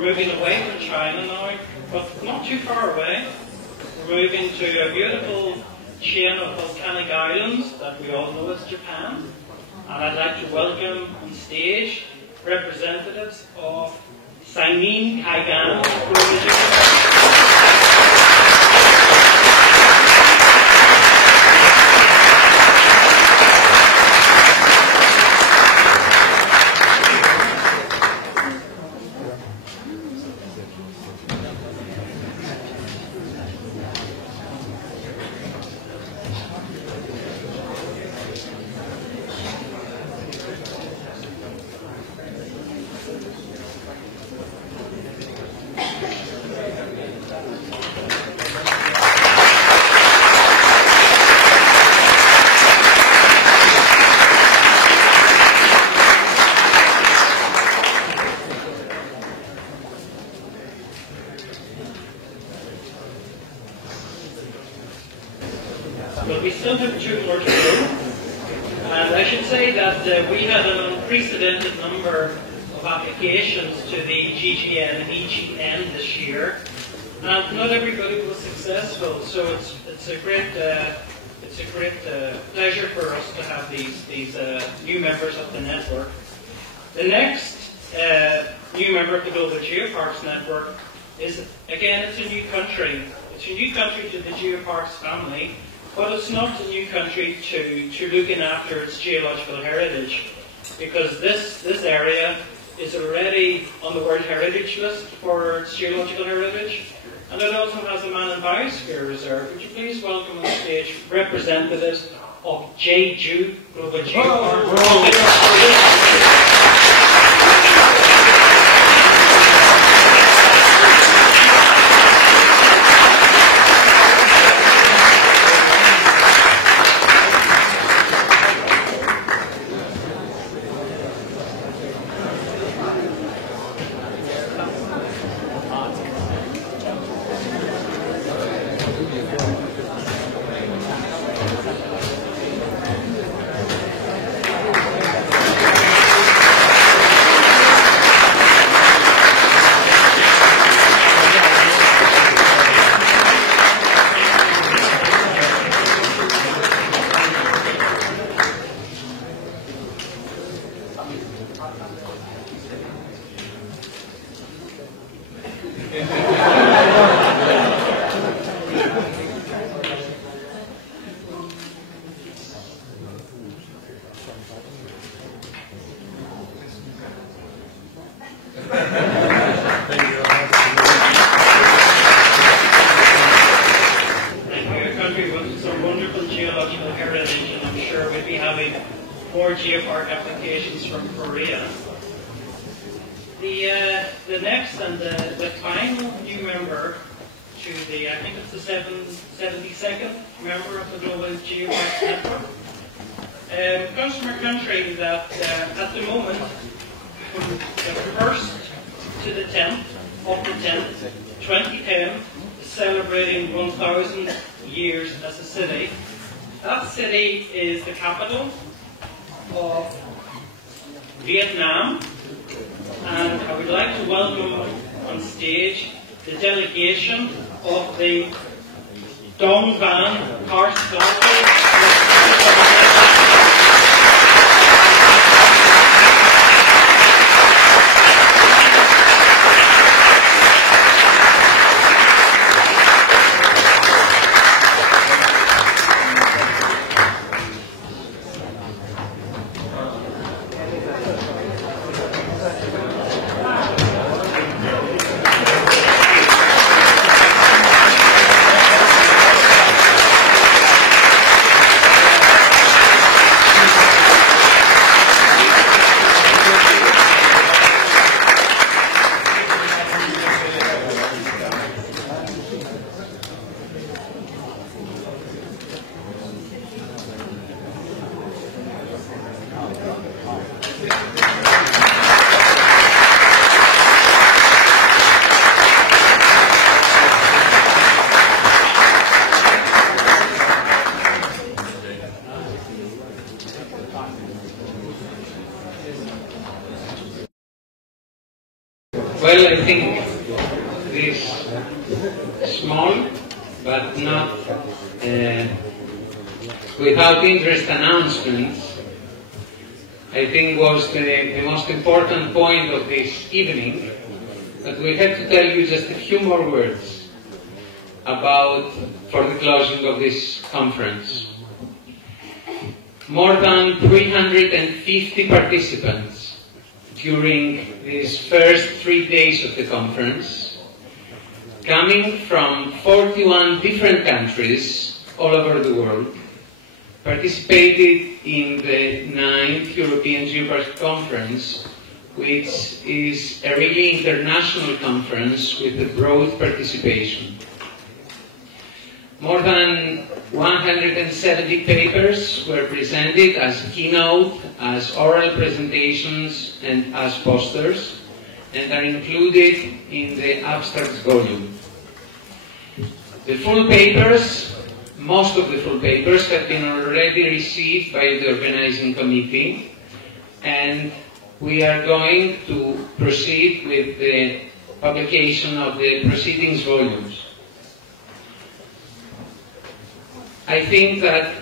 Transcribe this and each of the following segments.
We're moving away from China now, but not too far away. We're moving to a beautiful chain of volcanic islands that we all know as Japan. And I'd like to welcome on stage representatives of Saimin Kaigan. But we still have 2 more to go. And I should say that we had an unprecedented number of applications to the GGN and EGN this year. And not everybody was successful, so it's a great pleasure for us to have these new members of the network. The next new member of the Global Geoparks Network is, again, it's a new country. It's a new country to the Geoparks family. But it's not a new country to looking after its geological heritage, because this area is already on the World Heritage List for its geological heritage, and it also has a Man and Biosphere Reserve. Would you please welcome on stage representatives of Jeju Global Geopark? More geopark applications from Korea. The next and the final new member to the, I think it's the 72nd member of the Global Geoparks Network, comes from a country that at the moment, from the 1st to the 10th of the 10th, 2010, is celebrating 1,000 years as a city. That city is the capital of Vietnam, and I would like to welcome on stage the delegation of the Dong Van Karst Well, I think this small but not without interest announcements, I think was the most important point of this evening, that we have to tell you just a few more words for the closing of this conference. More than 350 participants during these first 3 days of the conference, coming from 41 different countries all over the world, participated in the 9th European Geoparks Conference, which is a really international conference with a broad participation. More than 170 papers were presented as keynote, as oral presentations, and as posters, and are included in the abstracts volume. The full papers, most of the full papers, have been already received by the organizing committee, and we are going to proceed with the publication of the proceedings volumes. I think that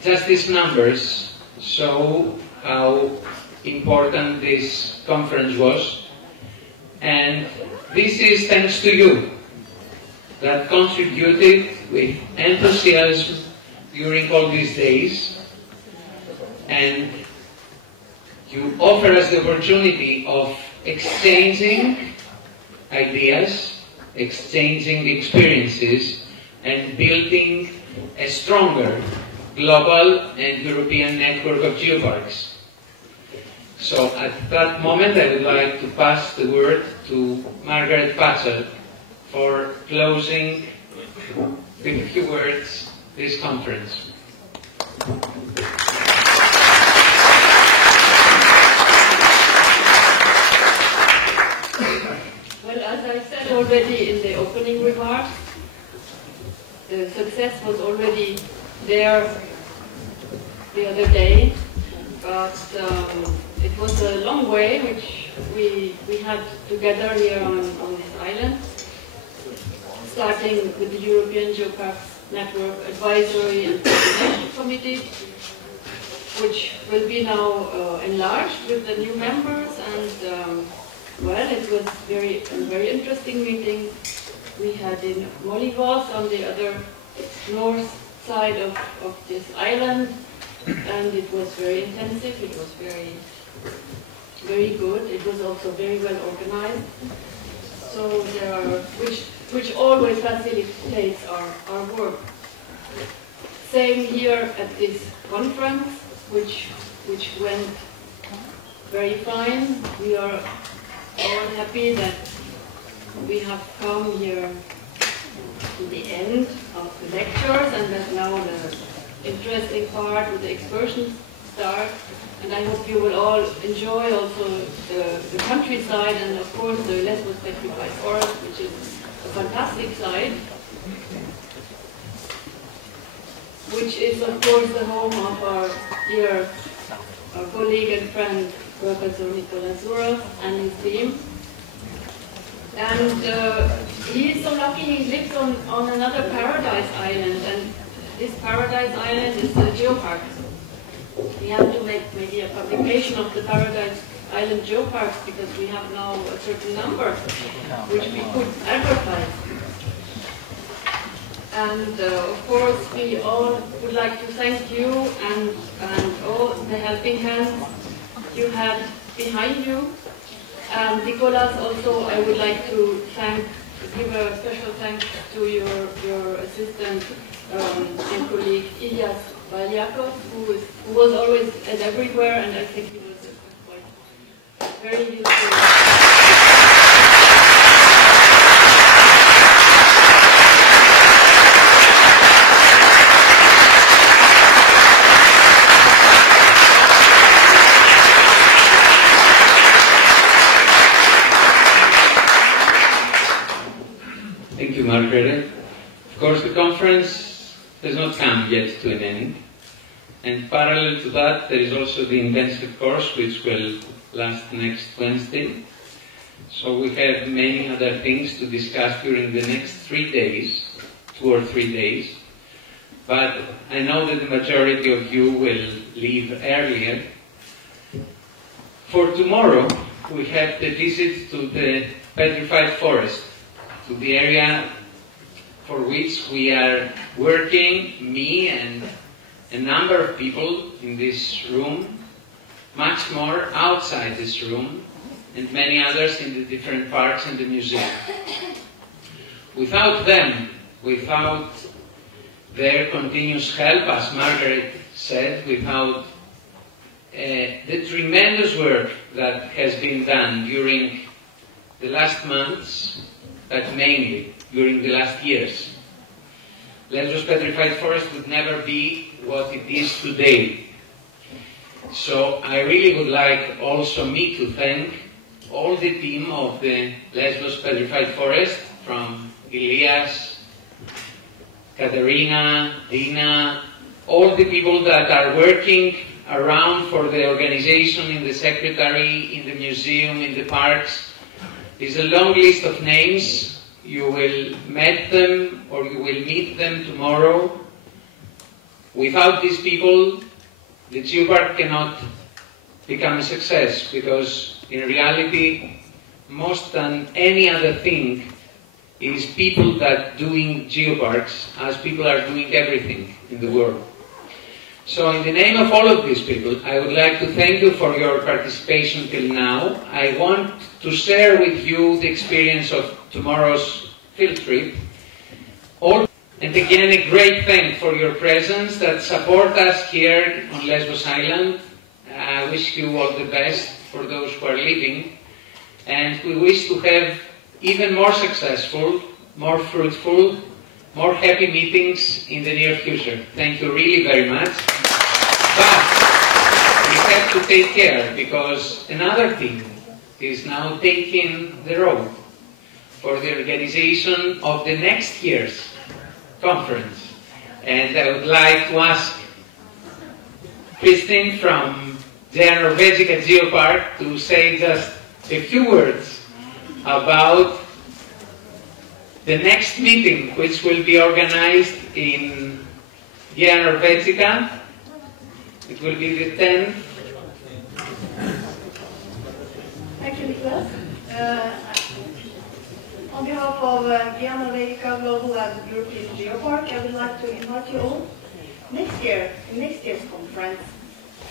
just these numbers show how important this conference was, and this is thanks to you that contributed with enthusiasm during all these days, and you offer us the opportunity of exchanging ideas, exchanging experiences, and building a stronger global and European network of geoparks. So at that moment I would like to pass the word to Margaret Thatcher for closing with a few words this conference. Well, as I said already in the opening remarks, the success was already there the other day, but it was a long way which we had together here on this island, starting with the European Geoparks Network Advisory and Coordination Committee, which will be now enlarged with the new members, and well, it was a very interesting meeting we had in Molivos on the other north side of this island, and it was very intensive, it was very good, it was also very well organized, so there are, which always facilitates our work. Same here at this conference, which went very fine. We are all happy that we have come here to the end of the lectures, and that now the interesting part with the excursions start. And I hope you will all enjoy also the countryside, and of course the Lesbos Petrified Forest, which is a fantastic site, which is of course the home of our dear colleague and friend Professor Nicolas Zouras and his team. And he is so lucky he lives on another paradise island, and this paradise island is the geopark. We have to make maybe a publication of the Paradise Island geoparks, because we have now a certain number which we could advertise. And of course we all would like to thank you and all the helping hands you had behind you. And Nicolas, also I would like to give a special thanks to your assistant and colleague Ilias Valiakov, who was always and everywhere, and I think he was quite very useful. Thank you, Margaret. Of course, the conference has not come yet to an end, and parallel to that, there is also the intensive course, which will last next Wednesday. So we have many other things to discuss during the next 3 days, 2 or 3 days. But I know that the majority of you will leave earlier. For tomorrow, we have the visit to the Petrified Forest, to the area for which we are working, me and a number of people in this room, much more outside this room, and many others in the different parks and the museum. Without them, without their continuous help, as Margaret said, without the tremendous work that has been done during the last months, but mainly during the last years, Lesbos Petrified Forest would never be what it is today. So I really would like also me to thank all the team of the Lesbos Petrified Forest, from Elias, Katerina, Dina, all the people that are working around for the organization, in the secretary, in the museum, in the parks. There's a long list of names. You will meet them or you will meet them tomorrow. Without these people, the Geopark cannot become a success, because in reality, most than any other thing, is people that doing geoparks, as people are doing everything in the world. So in the name of all of these people, I would like to thank you for your participation till now. I want to share with you the experience of tomorrow's field trip. And again, a great thank for your presence that support us here on Lesbos Island. I wish you all the best for those who are leaving. And we wish to have even more successful, more fruitful, more happy meetings in the near future. Thank you really very much. But we have to take care, because another team is now taking the road for the organization of the next year's conference. And I would like to ask Christine from General Norvegica Geopark to say just a few words about the next meeting, which will be organized in Guiana Norvegica. It will be the 10th. Thank you, Nicholas. On behalf of Guiana Norvegica Global and European Geopark, I would like to invite you all in next year's conference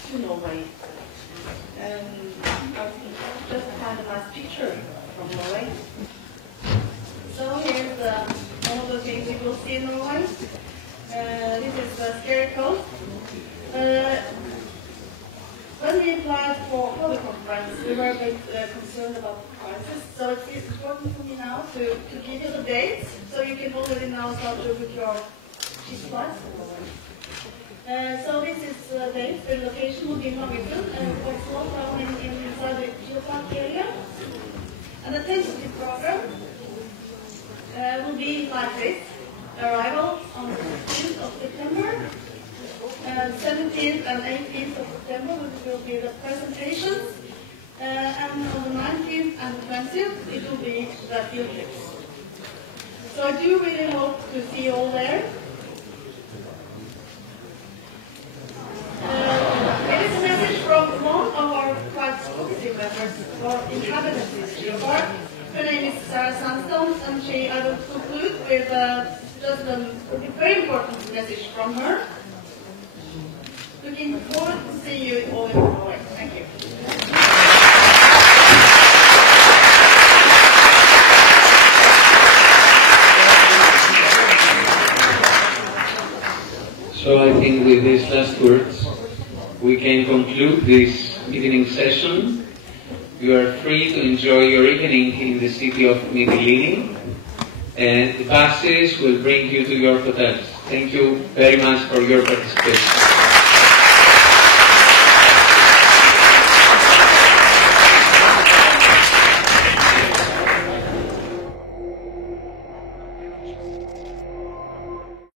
to Norway. Just find a nice picture from Norway. So here's one of the things you will see in Norway. This is the Scary Coast. When we applied for the conference, we were a bit concerned about the prices. So it's important for me now to give you the dates, so you can already now start to book your cheap flights for Norway. So this is the date. The location will be in Norwegian and quite small down inside the Geopark area. And the tentative program will be like this. Arrival on the 15th of September, 17th and 18th of September will be the presentations, and on the 19th and 20th it will be the field trips. So I do really hope to see you all there. It is a message from one of our quite talkative members, or inhabitants of this Geopark. Her name is Sarah Sandstone, and I will conclude with just a very important message from her. Looking forward to see you all in Norway. Thank you. So I think with these last words, we can conclude this evening session. You are free to enjoy your evening in the city of Mytilene, and the buses will bring you to your hotels. Thank you very much for your participation.